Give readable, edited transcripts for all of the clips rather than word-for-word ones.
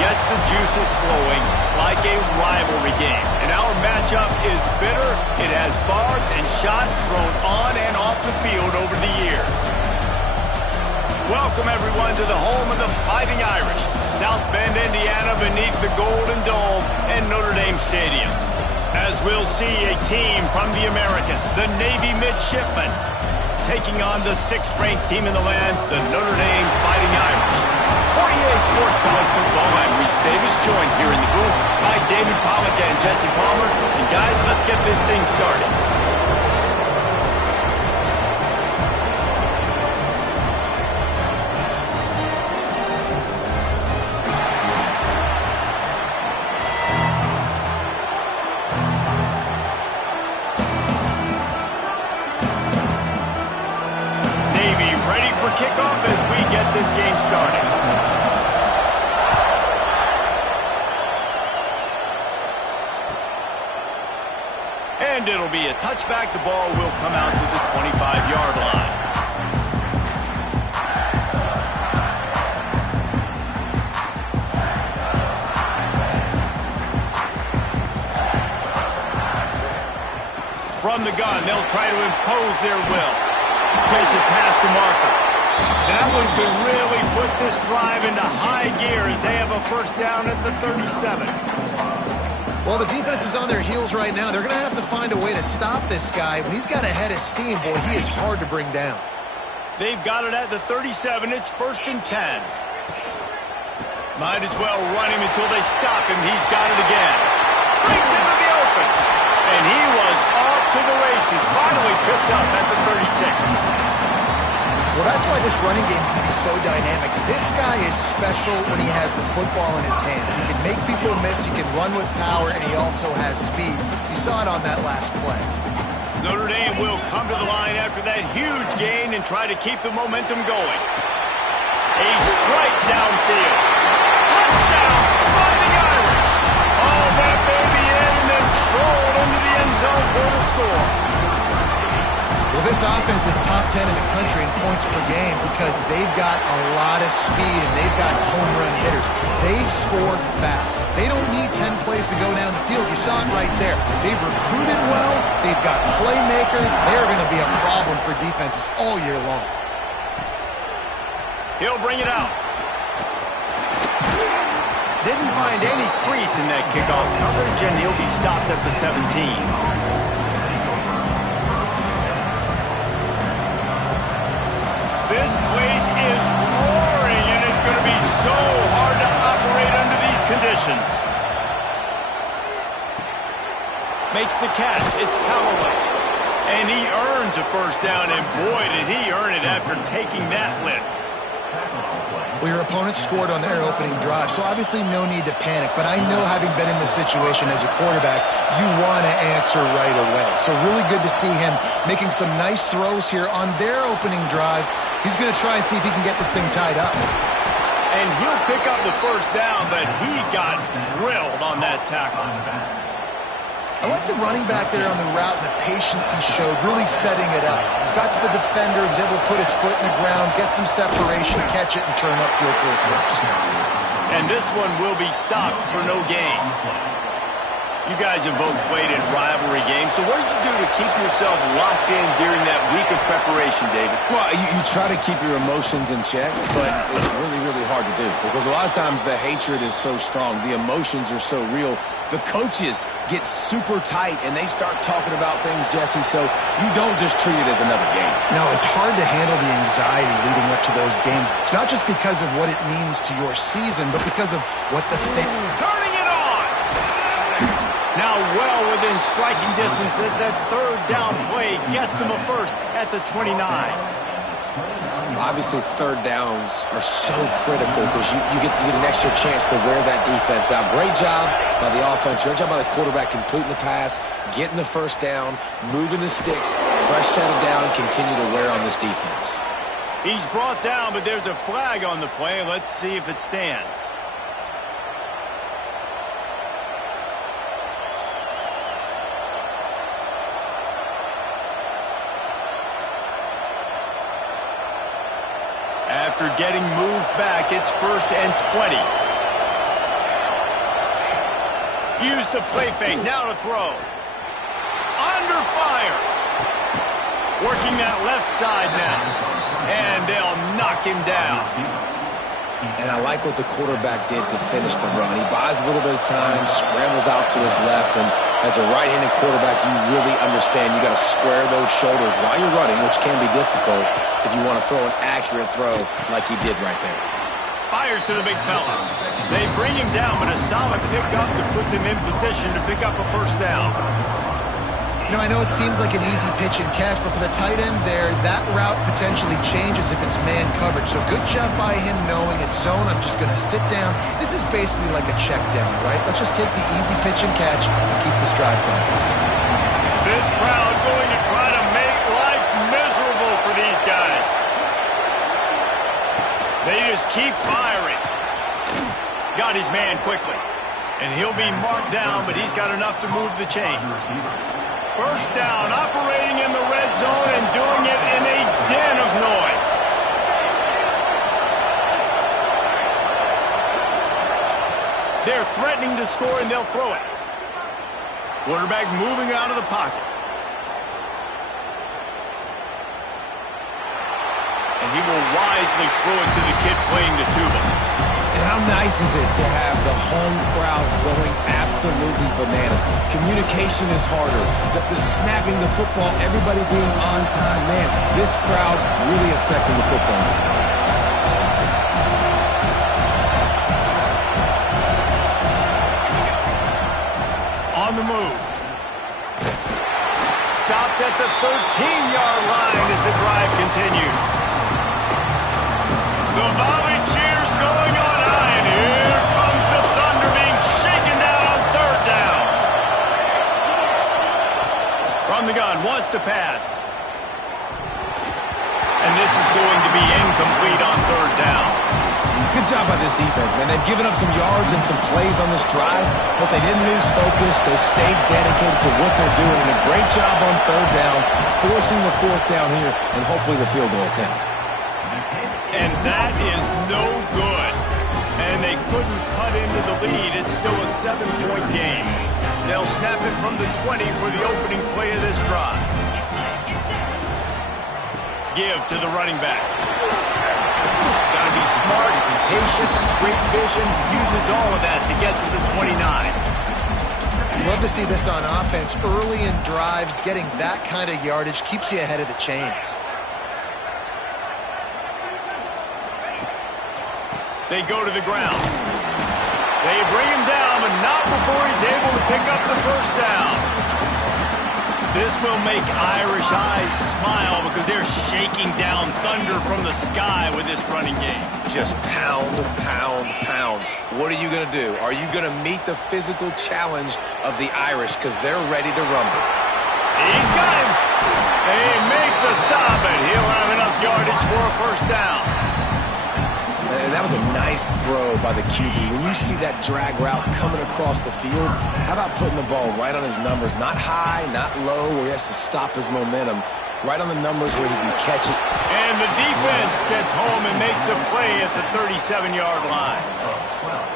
gets the juices flowing like a rivalry game. And our matchup is bitter. It has barbs and shots thrown on and off the field over the years. Welcome, everyone, to the home of the Fighting Irish, South Bend, Indiana, beneath the Golden Dome and Notre Dame Stadium. As we'll see a team from the American, the Navy Midshipmen, taking on the 6th-ranked team in the land, the Notre Dame Fighting Irish. For EA Sports College Football, I'm Reese Davis, joined here in the booth by David Pollack and Jesse Palmer. And guys, let's get this thing started. Kickoff as we get this game started. And it'll be a touchback. The ball will come out to the 25-yard line. From the gun, they'll try to impose their will. Gets it past the marker. That one could really put this drive into high gear as they have a first down at the 37. Well, the defense is on their heels right now. They're going to have to find a way to stop this guy. When he's got a head of steam, boy, he is hard to bring down. They've got it at the 37. It's 1st and 10. Might as well run him until they stop him. He's got it again. Brings him to the open. And he was off to the races. Finally tripped up at the 36. Well, that's why this running game can be so dynamic. This guy is special when he has the football in his hands. He can make people miss, he can run with power, and he also has speed. You saw it on that last play. Notre Dame will come to the line after that huge gain and try to keep the momentum going. A strike downfield. Touchdown, Fighting Irish. Oh, that baby in and then strolled into the end zone for the score. Well, this offense is top 10 in the country in points per game because they've got a lot of speed and they've got home run hitters. They score fast. They don't need 10 plays to go down the field. You saw it right there. They've recruited well. They've got playmakers. They're going to be a problem for defenses all year long. He'll bring it out. Didn't find any crease in that kickoff coverage, and he'll be stopped at the 17. This place is roaring, and it's going to be so hard to operate under these conditions. Makes the catch. It's Callaway. And he earns a first down, and boy, did he earn it after taking that lift. Well, your opponent scored on their opening drive, so obviously no need to panic. But I know, having been in this situation as a quarterback, you want to answer right away. So really good to see him making some nice throws here on their opening drive. He's going to try and see if he can get this thing tied up. And he'll pick up the first down, but he got drilled on that tackle. I like the running back there on the route and the patience he showed, really setting it up. Got to the defender, was able to put his foot in the ground, get some separation, catch it, and turn upfield for a first. And this one will be stopped for no gain. You guys have both played in rivalry games, so what did you do to keep yourself locked in during that week of preparation, David? Well, you try to keep your emotions in check, but it's really, really hard to do because a lot of times the hatred is so strong. The emotions are so real. The coaches get super tight, and they start talking about things, Jesse, so you don't just treat it as another game. No, it's hard to handle the anxiety leading up to those games, not just because of what it means to your season, but because of what the turning it on! Now well within striking distance as that third down play gets him a first at the 29. Obviously, third downs are so critical because you get an extra chance to wear that defense out. Great job by the offense. Great job by the quarterback completing the pass, getting the first down, moving the sticks, fresh set of down, continue to wear on this defense. He's brought down, but there's a flag on the play. Let's see if it stands. After getting moved back, it's 1st and 20. Use the play fake. Now to throw. Under fire. Working that left side now. And they'll knock him down. And I like what the quarterback did to finish the run. He buys a little bit of time, scrambles out to his left, and as a right-handed quarterback, you really understand you got to square those shoulders while you're running, which can be difficult if you want to throw an accurate throw like he did right there. Fires to the big fella. They bring him down, but a solid pickup to put them in position to pick up a first down. You know, I know it seems like an easy pitch and catch, but for the tight end there, that route potentially changes if it's man coverage. So good job by him knowing it's zone. I'm just going to sit down. This is basically like a check down, right? Let's just take the easy pitch and catch and keep this drive going. This crowd going to try to make life miserable for these guys. They just keep firing. Got his man quickly. And he'll be marked down, but he's got enough to move the chains. First down, operating in the red zone and doing it in a den of noise. They're threatening to score, and they'll throw it. Quarterback moving out of the pocket. And he will wisely throw it to the kid playing the tuba. And how nice is it to have the home crowd going absolutely bananas? Communication is harder. The snapping the football, everybody being on time. Man, this crowd really affecting the football game. On the move. Stopped at the 13-yard line as the drive continues. The volley cheers going on high, and here comes the Thunder being shaken down on third down. From the gun, wants to pass. And this is going to be incomplete on third down. Good job by this defense, man. They've given up some yards and some plays on this drive, but they didn't lose focus. They stayed dedicated to what they're doing, and a great job on third down, forcing the fourth down here, and hopefully the field goal attempt. And that is no good. And they couldn't cut into the lead. It's still a 7-point game. They'll snap it from the 20 for the opening play of this drive. Give to the running back. Got to be smart, patient, great vision. Uses all of that to get to the 29. Love to see this on offense. Early in drives, getting that kind of yardage keeps you ahead of the chains. They go to the ground. They bring him down, but not before he's able to pick up the first down. This will make Irish eyes smile because they're shaking down thunder from the sky with this running game. Just pound, pound, pound. What are you going to do? Are you going to meet the physical challenge of the Irish because they're ready to rumble? He's got him. They make the stop, and he'll have enough yardage for a first down. And that was a nice throw by the QB. When you see that drag route coming across the field, how about putting the ball right on his numbers? Not high, not low, where he has to stop his momentum. Right on the numbers where he can catch it. And the defense gets home and makes a play at the 37-yard line.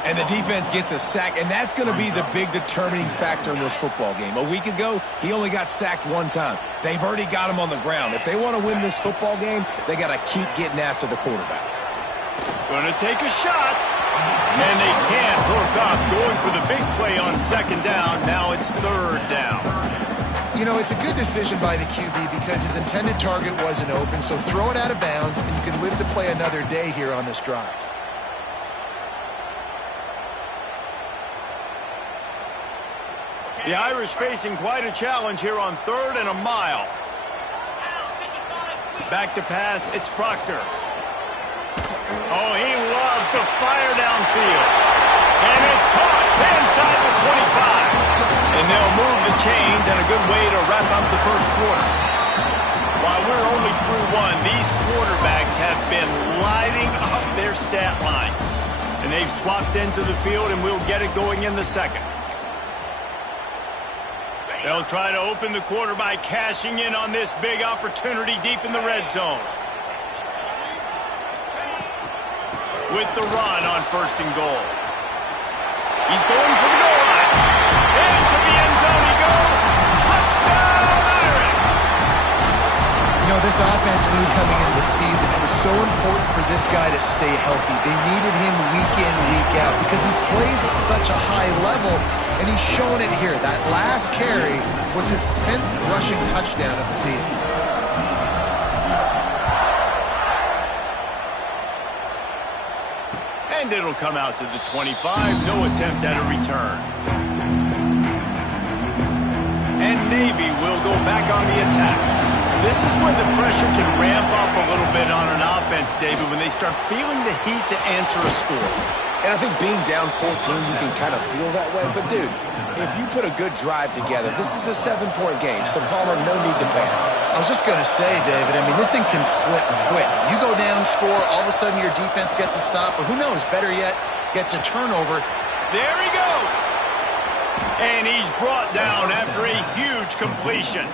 And the defense gets a sack, and that's going to be the big determining factor in this football game. A week ago, he only got sacked one time. They've already got him on the ground. If they want to win this football game, they got to keep getting after the quarterback. Going to take a shot, and they can't hook up. Going for the big play on second down. Now it's third down. You know, it's a good decision by the QB because his intended target wasn't open, so throw it out of bounds, and you can live to play another day here on this drive. The Irish facing quite a challenge here on third and a mile. Back to pass, it's Proctor. Oh, he loves to fire downfield. And it's caught inside the 25. And they'll move the chains, and a good way to wrap up the first quarter. While we're only through one, these quarterbacks have been lighting up their stat line. And they've swapped into the field, and we'll get it going in the second. They'll try to open the quarter by cashing in on this big opportunity deep in the red zone. With the run on first and goal. He's going for the goal line. This offense knew coming into the season it was so important for this guy to stay healthy. They needed him week in, week out because he plays at such a high level, and he's showing it here. That last carry was his 10th rushing touchdown of the season. And it'll come out to the 25. No attempt at a return. And Navy will go back on the attack. This is where the pressure can ramp up a little bit on an offense, David, when they start feeling the heat to answer a score. And I think being down 14, you can kind of feel that way. But, dude, if you put a good drive together, this is a 7-point game. So, Palmer, no need to panic. I was just going to say, David, I mean, this thing can flip quick. You go down, score, all of a sudden your defense gets a stop, or who knows, better yet, gets a turnover. There he goes. And he's brought down after a huge completion.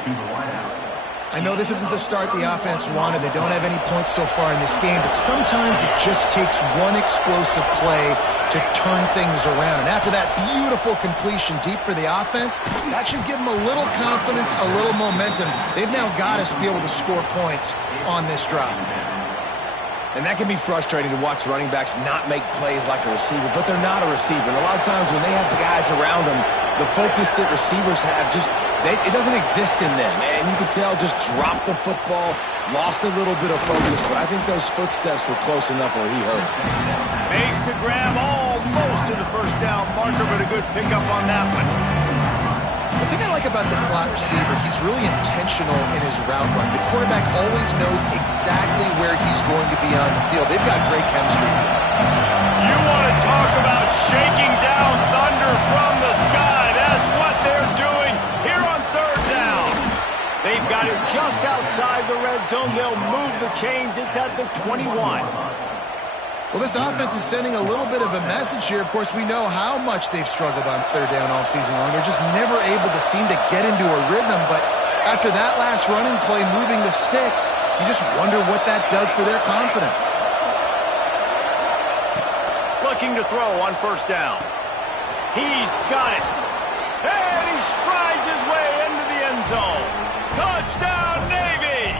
I know this isn't the start the offense wanted. They don't have any points so far in this game, but sometimes it just takes one explosive play to turn things around. And after that beautiful completion deep for the offense, that should give them a little confidence, a little momentum. They've now got us to be able to score points on this drive. And that can be frustrating to watch running backs not make plays like a receiver, but they're not a receiver. And a lot of times when they have the guys around them, the focus that receivers have it doesn't exist in them. And you can tell just dropped the football, lost a little bit of focus, but I think those footsteps were close enough where he hurt. Makes the grab almost to the first down marker, but a good pickup on that one. The thing I like about the slot receiver, he's really intentional in his route run. The quarterback always knows exactly where he's going to be on the field. They've got great chemistry. You want to talk about shaking down thunder from the sky. That's what they're doing here on third down. They've got it just outside the red zone. They'll move the chains. It's at the 21. Well, this offense is sending a little bit of a message here. Of course, we know how much they've struggled on third down all season long. They're just never able to seem to get into a rhythm. But after that last running play, moving the sticks, you just wonder what that does for their confidence. Looking to throw on first down. He's got it. And he strides his way into the end zone. Touchdown, Navy!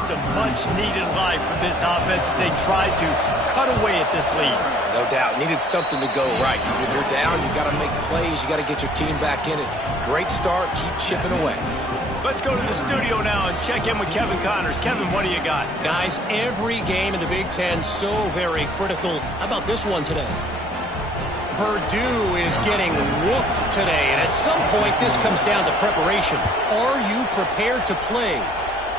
It's a much-needed life for this offense as they try to cut away at this lead. No doubt. Needed something to go right. When you're down, you got to make plays. You got to get your team back in it. Great start. Keep chipping away. Let's go to the studio now and check in with Kevin Connors. Kevin, what do you got? Guys, every game in the Big Ten so very critical. How about this one today? Purdue is getting whooped today, and at some point this comes down to preparation. Are you prepared to play?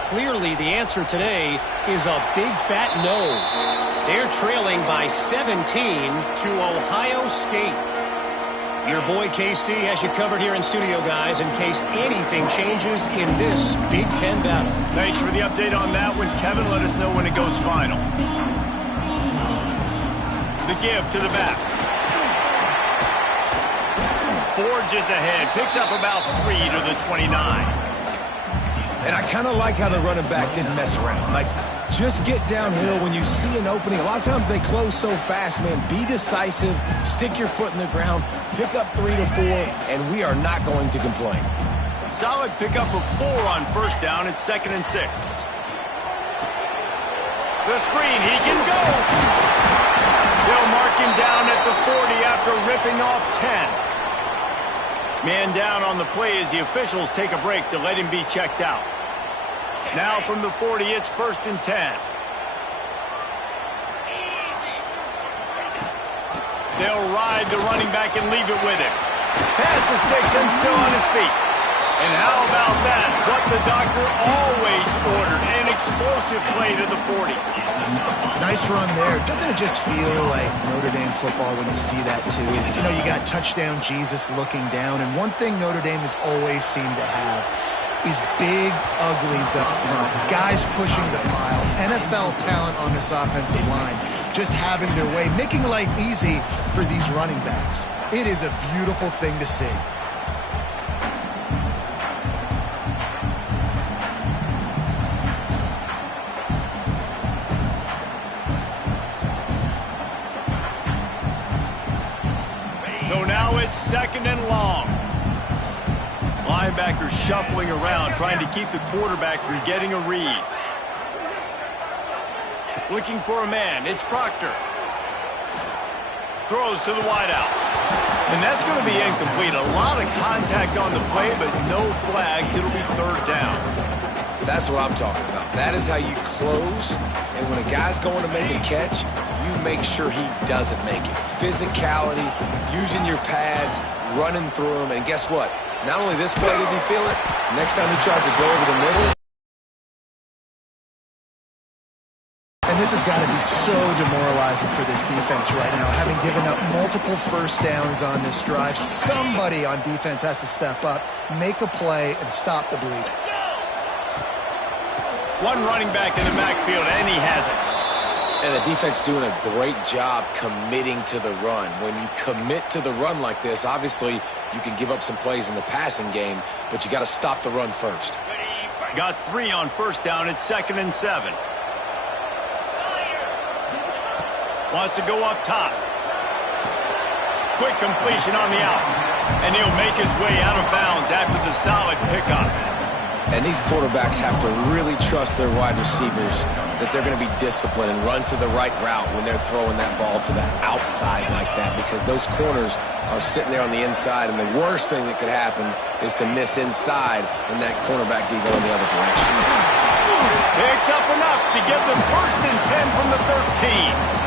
Clearly, the answer today is a big fat no. They're trailing by 17 to Ohio State. Your boy KC has you covered here in studio, guys, in case anything changes in this Big Ten battle. Thanks for the update on that one, Kevin. Let us know when it goes final. The give to the back. Forges ahead, picks up about 3 to the 29. And I kind of like how the running back didn't mess around. Like, just get downhill when you see an opening. A lot of times they close so fast, man. Be decisive, stick your foot in the ground, pick up 3 to 4, and we are not going to complain. Solid pickup of 4 on first down. It's 2nd and 6. The screen, he can go. They'll mark him down at the 40 after ripping off 10. Man down on the play as the officials take a break to let him be checked out. Now from the 40, it's 1st and 10. They'll ride the running back and leave it with him. Pass the sticks and still on his feet. And how about that? What the doctor always ordered, an explosive play to the 40. Nice run there. Doesn't it just feel like Notre Dame football when you see that too? You know, you got touchdown Jesus looking down, and one thing Notre Dame has always seemed to have is big uglies up front. Guys pushing the pile. NFL talent on this offensive line. Just having their way, making life easy for these running backs. It is a beautiful thing to see. So now it's 2nd and long. linebackers shuffling around, trying to keep the quarterback from getting a read. Looking for a man. It's Proctor. Throws to the wideout. And that's going to be incomplete. A lot of contact on the play, but no flags. It'll be third down. That's what I'm talking about. That is how you close. And when a guy's going to make a catch, you make sure he doesn't make it. Physicality, using your pads, running through them. And guess what? Not only this play does he feel it, next time he tries to go over the middle. And this has got to be so demoralizing for this defense right now. Having given up multiple first downs on this drive, somebody on defense has to step up, make a play, and stop the bleeding. One running back in the backfield, and he has it. And the defense doing a great job committing to the run. When you commit to the run like this, obviously you can give up some plays in the passing game, but you got to stop the run first. Got 3 on first down. It's 2nd and 7. Wants to go up top. Quick completion on the out. And he'll make his way out of bounds after the solid pickup. And these quarterbacks have to really trust their wide receivers that they're going to be disciplined and run to the right route when they're throwing that ball to the outside like that, because those corners are sitting there on the inside, and the worst thing that could happen is to miss inside and that cornerback be going the other direction. Picks up enough to give them 1st and 10 from the 13.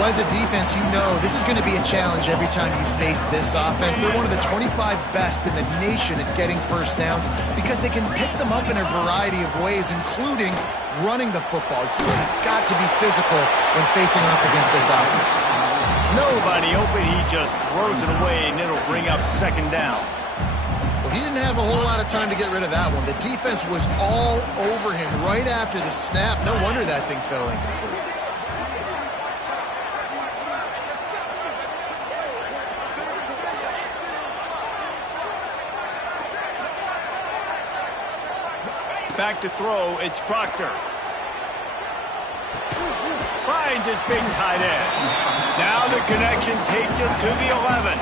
Well, as a defense, you know this is going to be a challenge every time you face this offense. They're one of the 25 best in the nation at getting first downs because they can pick them up in a variety of ways, including running the football. You have got to be physical when facing off against this offense. Nobody open. He just throws it away, and it'll bring up 2nd down. Well, he didn't have a whole lot of time to get rid of that one. The defense was all over him right after the snap. No wonder that thing fell incomplete. Back to throw, it's Proctor. Finds his big tight end. Now the connection takes him to the 11.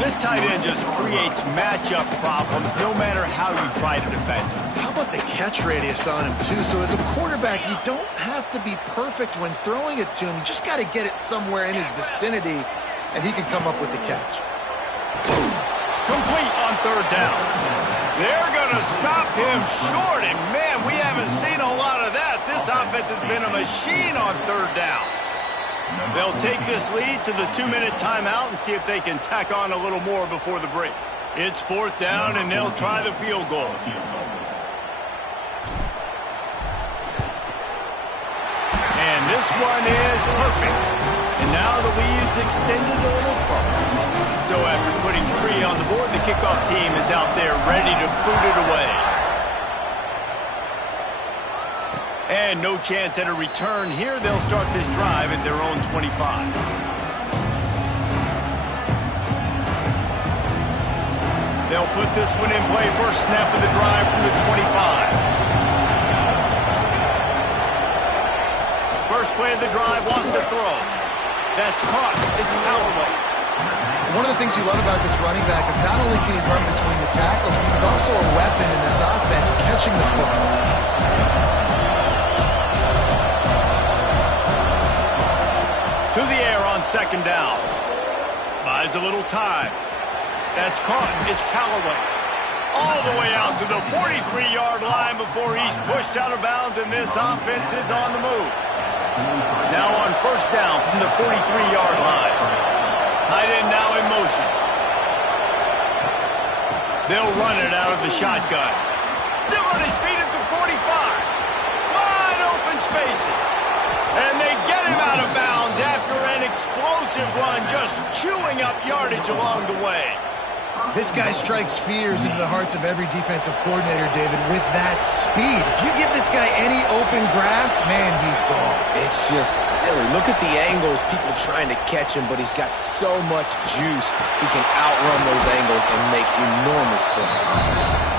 This tight end just creates matchup problems no matter how you try to defend him. How about the catch radius on him, too? So as a quarterback, you don't have to be perfect when throwing it to him. You just got to get it somewhere in his vicinity, and he can come up with the catch. Complete on 3rd down. They're going to stop him short, and man, we haven't seen a lot of that. This offense has been a machine on 3rd down. They'll take this lead to the 2-minute timeout and see if they can tack on a little more before the break. It's 4th down, and they'll try the field goal. And this one is perfect. And now the lead's extended a little further. So after putting 3 on the board, the kickoff team is out there ready to boot it away. And no chance at a return here. They'll start this drive at their own 25. They'll put this one in play. First snap of the drive from the 25. First play of the drive, wants to throw. That's caught. It's Callaway. One of the things you love about this running back is not only can he run between the tackles, but he's also a weapon in this offense, catching the football. To the air on 2nd down. Buys a little time. That's caught. It's Callaway. All the way out to the 43-yard line before he's pushed out of bounds, and this offense is on the move. Now on 1st down from the 43-yard line. Tight end now in motion. They'll run it out of the shotgun. Still on his feet at the 45. Wide open spaces. And they get him out of bounds after an explosive run, just chewing up yardage along the way. This guy strikes fears into the hearts of every defensive coordinator, David, with that speed. If you give this guy any open grass, man, he's gone. It's just silly. Look at the angles, people trying to catch him, but he's got so much juice. He can outrun those angles and make enormous plays.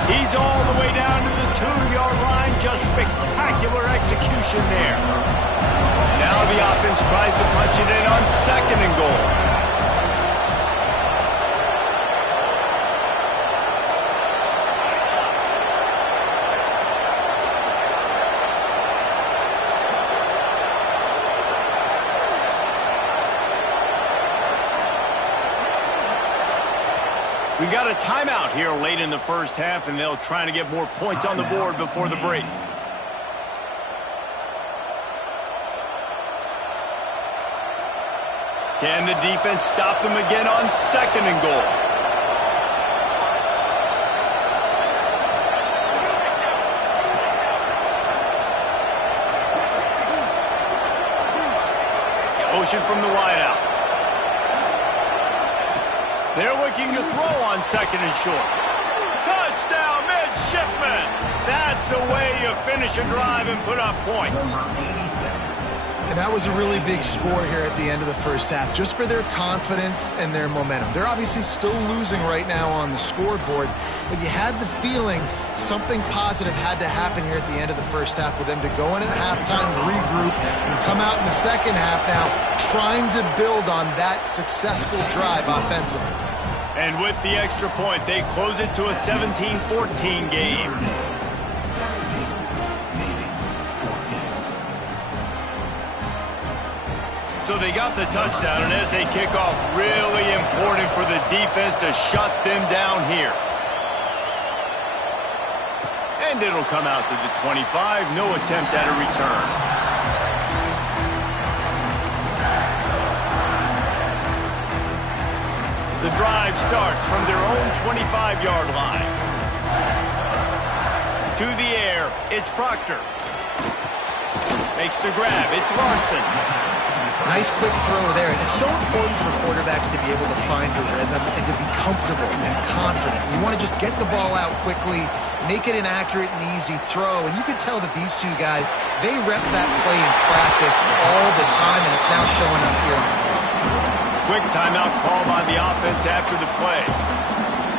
He's all the way down to the 2-yard line. Just spectacular execution there. Now the offense tries to punch it in on 2nd and goal. We got a timeout here late in the first half, and they'll try to get more points on the board before the break. Can the defense stop them again on 2nd and goal? Motion from the wideout. They're looking to throw on 2nd and short. Touchdown, midshipman! That's the way you finish a drive and put up points. And that was a really big score here at the end of the first half, just for their confidence and their momentum. They're obviously still losing right now on the scoreboard, but you had the feeling something positive had to happen here at the end of the first half for them to go in at halftime, regroup, and come out in the second half now trying to build on that successful drive offensively. And with the extra point, they close it to a 17-14 game. So they got the touchdown, and as they kick off, really important for the defense to shut them down here. And it'll come out to the 25. No attempt at a return. The drive starts from their own 25-yard line. To the air, it's Proctor. Makes the grab, it's Larson. Nice quick throw there, and it's so important for quarterbacks to be able to find a rhythm and to be comfortable and confident. You want to just get the ball out quickly, make it an accurate and easy throw, and you can tell that these two guys, they rep that play in practice all the time, and it's now showing up here. Quick timeout call by the offense after the play.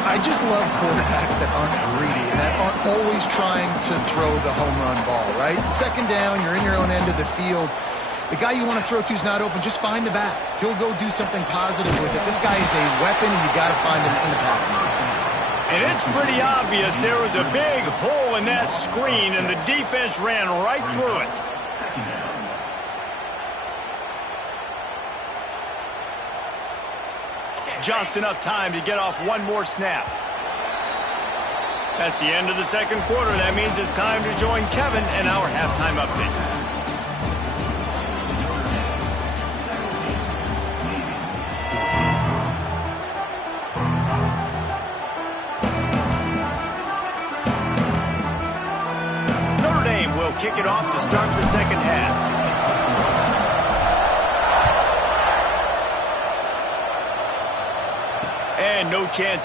I just love quarterbacks that aren't greedy and that aren't always trying to throw the home run ball, right? 2nd down, you're in your own end of the field. The guy you want to throw to is not open. Just find the back. He'll go do something positive with it. This guy is a weapon, and you got to find him in the passing game. And it's pretty obvious there was a big hole in that screen, and the defense ran right through it. Just enough time to get off one more snap. That's the end of the second quarter. That means it's time to join Kevin in our halftime update. Kick it off to start the second half. And no chance